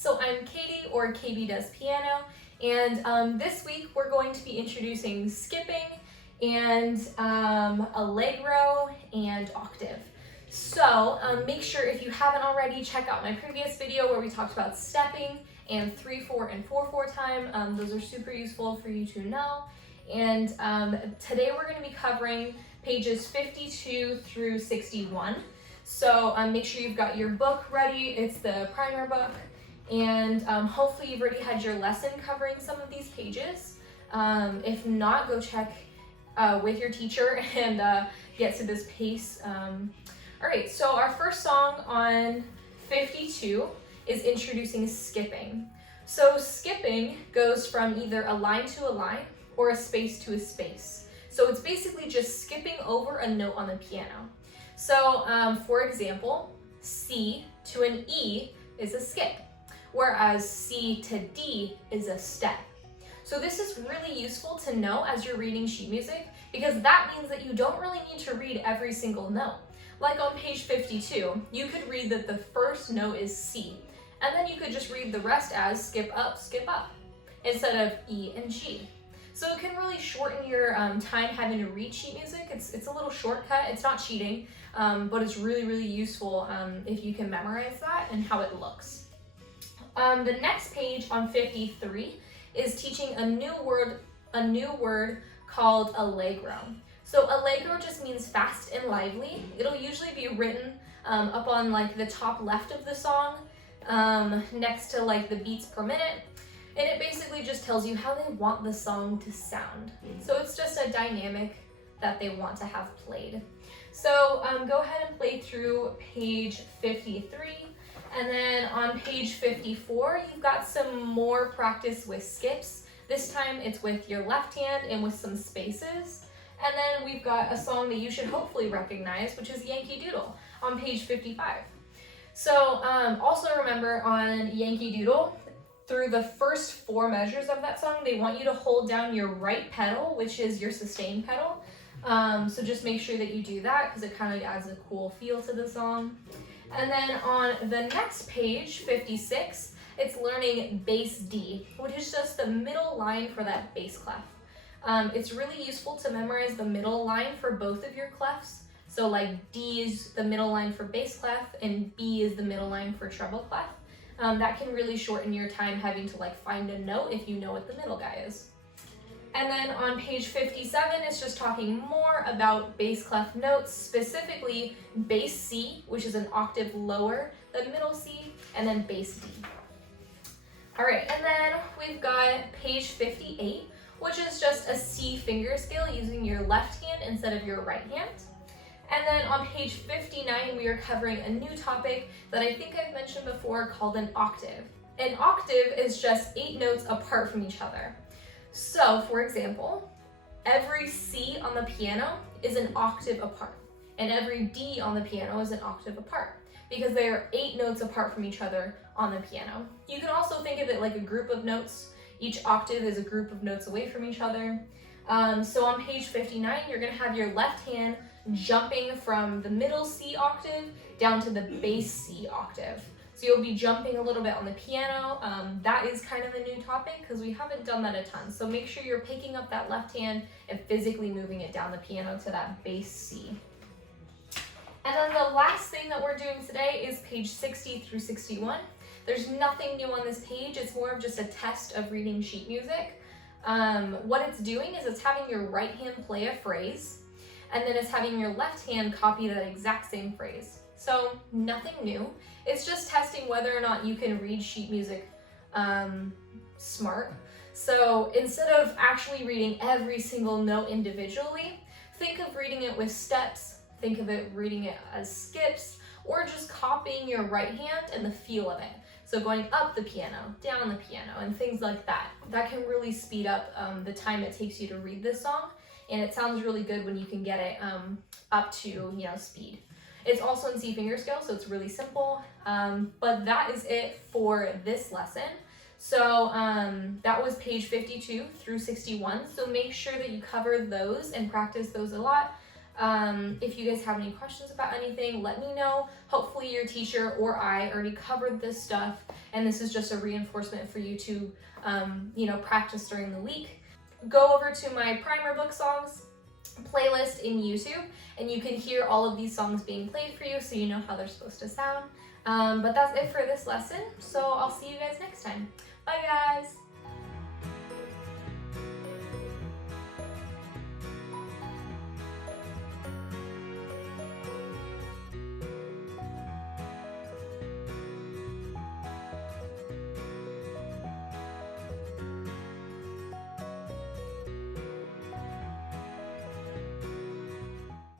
So I'm Katie, or KB Does Piano, and this week we're going to be introducing skipping and Allegro and Octave. So make sure, if you haven't already, check out my previous video where we talked about stepping and 3/4 and 4/4 time. Those are super useful for you to know. And today we're going to be covering pages 52 through 61. So make sure you've got your book ready. It's the primer book. And hopefully you've already had your lesson covering some of these pages. If not, go check with your teacher and get to this pace. All right, so our first song on 52 is introducing skipping. So skipping goes from either a line to a line or a space to a space. So it's basically just skipping over a note on the piano. So for example, C to an E is a skip, whereas C to D is a step. So this is really useful to know as you're reading sheet music, because that means that you don't really need to read every single note. Like on page 52, you could read that the first note is C, and then you could just read the rest as skip up, instead of E and G. So it can really shorten your time having to read sheet music. It's a little shortcut. It's not cheating, but it's really, really useful if you can memorize that and how it looks. The next page on 53 is teaching a new word called Allegro. So Allegro just means fast and lively. It'll usually be written up on like the top left of the song, next to like the beats per minute. And it basically just tells you how they want the song to sound. So it's just a dynamic that they want to have played. So go ahead and play through page 53. And then on page 54, you've got some more practice with skips. This time it's with your left hand and with some spaces. And then we've got a song that you should hopefully recognize, which is Yankee Doodle on page 55. So also remember, on Yankee Doodle, through the first 4 measures of that song, they want you to hold down your right pedal, which is your sustain pedal. So just make sure that you do that, because it kind of adds a cool feel to the song. And then on the next page, 56, it's learning bass D, which is just the middle line for that bass clef. It's really useful to memorize the middle line for both of your clefs. So like D is the middle line for bass clef and B is the middle line for treble clef. That can really shorten your time having to like find a note if you know what the middle guy is. And then on page 57, it's just talking more about bass clef notes, specifically bass C, which is an octave lower than middle C, and then bass D. All right, and then we've got page 58, which is just a C finger scale using your left hand instead of your right hand. And then on page 59, we are covering a new topic that I think I've mentioned before called an octave. An octave is just 8 notes apart from each other. So for example, every C on the piano is an octave apart, and every D on the piano is an octave apart, because they are 8 notes apart from each other on the piano. You can also think of it like a group of notes. Each octave is a group of notes away from each other. So on page 59, you're going to have your left hand jumping from the middle C octave down to the bass C octave. So you'll be jumping a little bit on the piano. That is kind of the new topic, because we haven't done that a ton. So make sure you're picking up that left hand and physically moving it down the piano to that bass C. And then the last thing that we're doing today is page 60 through 61. There's nothing new on this page. It's more of just a test of reading sheet music. What it's doing is it's having your right hand play a phrase, and then it's having your left hand copy that exact same phrase. So nothing new. It's just testing whether or not you can read sheet music smart. So instead of actually reading every single note individually, think of reading it with steps, think of it reading it as skips, or just copying your right hand and the feel of it. So going up the piano, down the piano, and things like that. That can really speed up the time it takes you to read this song, and it sounds really good when you can get it up to speed. It's also in C finger scale, so it's really simple. But that is it for this lesson. So that was page 52 through 61. So make sure that you cover those and practice those a lot. If you guys have any questions about anything, let me know. Hopefully your teacher or I already covered this stuff, and this is just a reinforcement for you to, practice during the week. Go over to my primer book songs playlist in YouTube, and you can hear all of these songs being played for you so you know how they're supposed to sound. But that's it for this lesson, so I'll see you guys next time. Bye guys!